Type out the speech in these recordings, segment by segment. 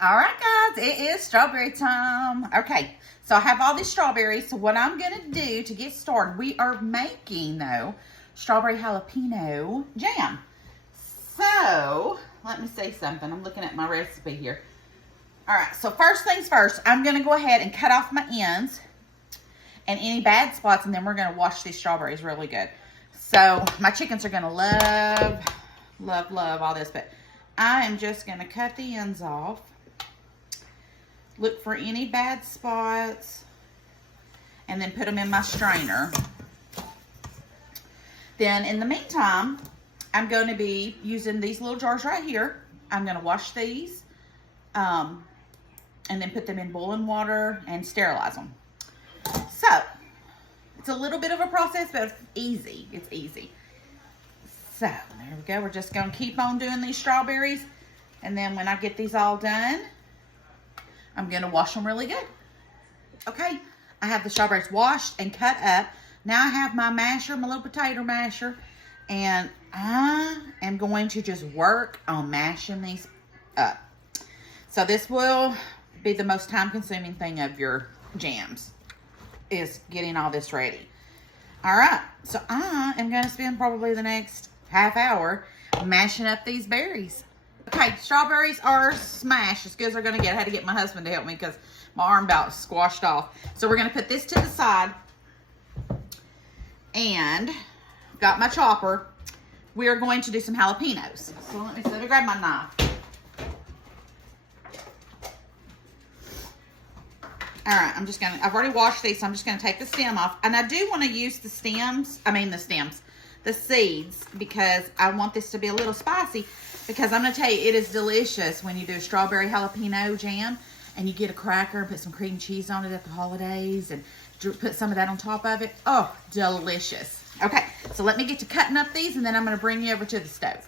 All right, guys, it is strawberry time. Okay, so I have all these strawberries. So what I'm going to do to get started, we are making, though, strawberry jalapeno jam. So let me say something. I'm looking at my recipe here. All right, so first things first, I'm going to go ahead and cut off my ends and any bad spots, and then we're going to wash these strawberries really good. So my chickens are going to love all this, but I am just going to cut the ends off. Look for any bad spots and then put them in my strainer. Then in the meantime, I'm going to be using these little jars right here. I'm going to wash these and then put them in boiling water and sterilize them. So it's a little bit of a process, but it's easy. It's easy. So there we go. We're just going to keep on doing these strawberries. And then when I get these all done, I'm going to wash them really good. Okay, I have the strawberries washed and cut up. Now I have my masher, my little potato masher, and I am going to just work on mashing these up. So this will be the most time-consuming thing of your jams, is getting all this ready. All right, so I am going to spend probably the next half hour mashing up these berries. Okay, strawberries are smashed as good as they're going to get. I had to get my husband to help me because my arm about squashed off. So we're going to put this to the side. And got my chopper. We are going to do some jalapenos. So let me grab my knife. All right, I've already washed these, so I'm just going to take the stem off. And I do want to use the seeds, because I want this to be a little spicy. Because I'm going to tell you, it is delicious when you do a strawberry jalapeno jam and you get a cracker and put some cream cheese on it at the holidays and put some of that on top of it. Oh, delicious. Okay, so let me get to cutting up these, and then I'm going to bring you over to the stove.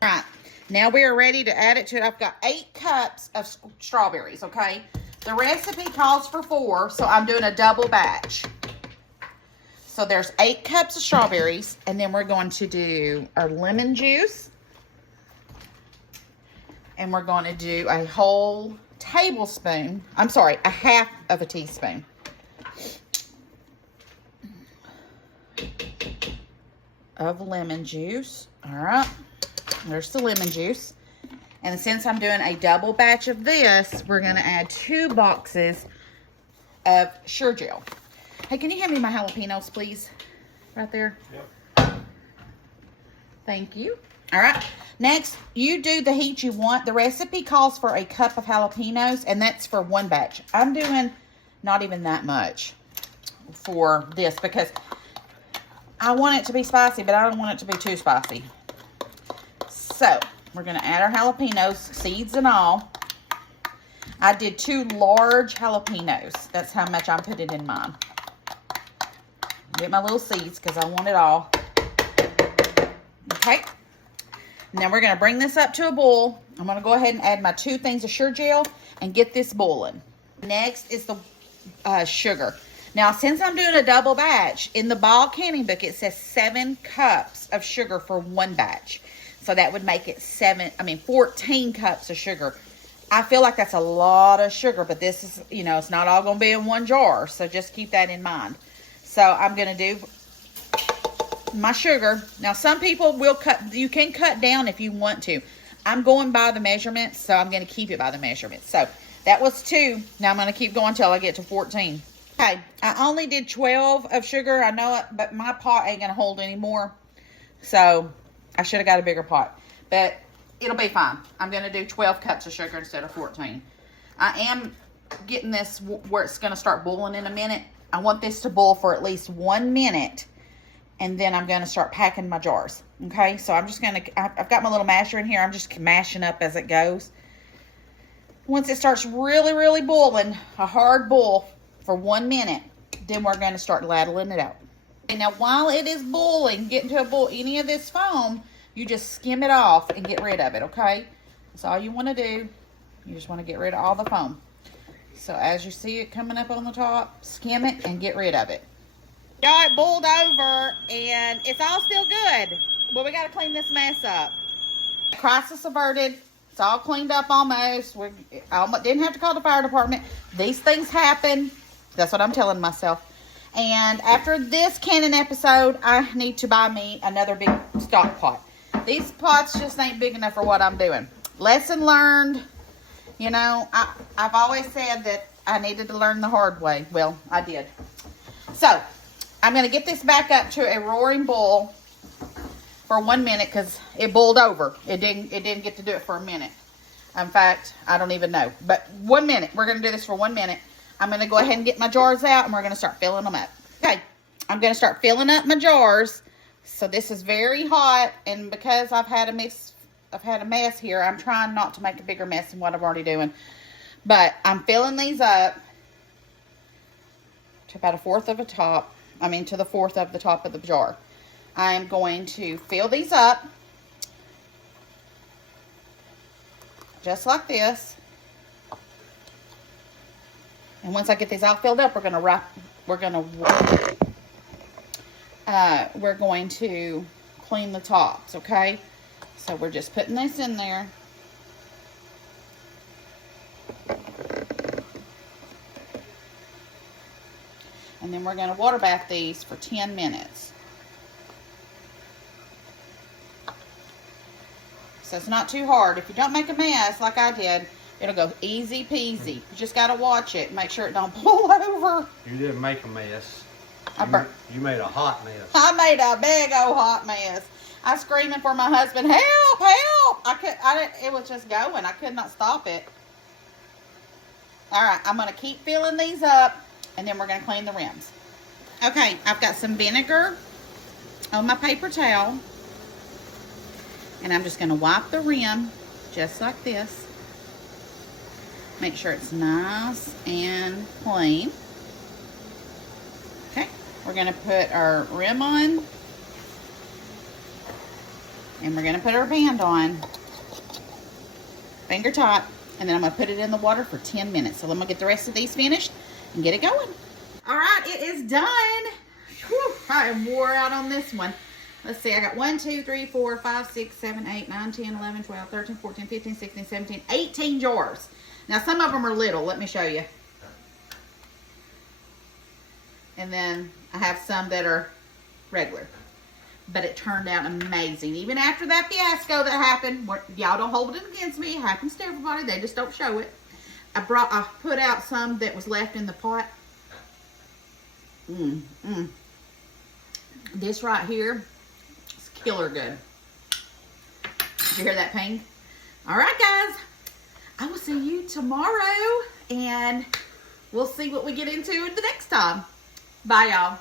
All right, now we are ready to add it to it. I've got 8 cups of strawberries, okay? The recipe calls for 4, so I'm doing a double batch. So there's 8 cups of strawberries, and then we're going to do our lemon juice. And we're going to do a whole tablespoon. I'm sorry, a half of a teaspoon. Of lemon juice. All right. There's the lemon juice. And since I'm doing a double batch of this, we're going to add 2 boxes of Sure Gel. Hey, can you hand me my jalapenos, please? Right there. Yep. Thank you. All right. Next, you do the heat you want. The recipe calls for a cup of jalapenos, and that's for 1 batch. I'm doing not even that much for this because I want it to be spicy, but I don't want it to be too spicy. So, we're going to add our jalapenos, seeds and all. I did 2 large jalapenos. That's how much I'm putting in mine. Get my little seeds because I want it all. Okay. And then we're going to bring this up to a boil. I'm going to go ahead and add my 2 things of Sure Gel and get this boiling. Next is the sugar. Now, since I'm doing a double batch, in the ball canning book, it says 7 cups of sugar for 1 batch. So that would make it 14 cups of sugar. I feel like that's a lot of sugar, but this is, it's not all going to be in 1 jar. So just keep that in mind. So I'm going to do my sugar. Now, some people will you can cut down if you want to. I'm going by the measurements, so I'm going to keep it by the measurements. So that was 2. Now I'm going to keep going until I get to 14. Okay, I only did 12 of sugar. I know it, but my pot ain't going to hold any more. So I should have got a bigger pot, but it'll be fine. I'm going to do 12 cups of sugar instead of 14. I am getting this where it's going to start boiling in a minute. I want this to boil for at least 1 minute. And then I'm going to start packing my jars. Okay, so I'm just going to, I've got my little masher in here. I'm just mashing up as it goes. Once it starts really, really boiling, a hard boil for 1 minute, then we're going to start ladling it out. And now while it is boiling, getting to a boil, any of this foam, you just skim it off and get rid of it, okay? That's all you want to do. You just want to get rid of all the foam. So as you see it coming up on the top, skim it and get rid of it. Y'all, it boiled over, and it's all still good. But we got to clean this mess up. Crisis averted. It's all cleaned up almost. I almost didn't have to call the fire department. These things happen. That's what I'm telling myself. And after this canning episode, I need to buy me another big stock pot. These pots just ain't big enough for what I'm doing. Lesson learned. You know, I've always said that I needed to learn the hard way. Well, I did. So, I'm going to get this back up to a roaring boil for 1 minute because it boiled over. It didn't get to do it for a minute. In fact, I don't even know. But 1 minute. We're going to do this for 1 minute. I'm going to go ahead and get my jars out and we're going to start filling them up. Okay, I'm going to start filling up my jars. So this is very hot, and because I've had a mess here, I'm trying not to make a bigger mess than what I'm already doing. But I'm filling these up to about to the fourth of the top of the jar. I'm going to fill these up just like this. And once I get these all filled up, we're going to clean the tops, okay? So we're just putting this in there. And then we're going to water bath these for 10 minutes. So it's not too hard. If you don't make a mess like I did, it'll go easy peasy. You just got to watch it. Make sure it don't pull over. You didn't make a mess. You made a hot mess. I made a big old hot mess. I was screaming for my husband, help, help. It was just going. I could not stop it. All right, I'm going to keep filling these up, and then we're going to clean the rims. Okay, I've got some vinegar on my paper towel, and I'm just going to wipe the rim just like this. Make sure it's nice and clean. Okay, we're going to put our rim on, and we're going to put our band on, finger tight, and then I'm going to put it in the water for 10 minutes. So I'm going to get the rest of these finished and get it going. All right, it is done. Whew, I am wore out on this one. Let's see, I got 1, 2, 3, 4, 5, 6, 7, 8, 9, 10, 11, 12, 13, 14, 15, 16, 17, 18 jars. Now, some of them are little. Let me show you. And then I have some that are regular. But it turned out amazing. Even after that fiasco that happened, y'all don't hold it against me. It happens to everybody. They just don't show it. I put out some that was left in the pot. This right here is killer good. Did you hear that ping? All right, guys. I will see you tomorrow, and we'll see what we get into the next time. Bye, y'all.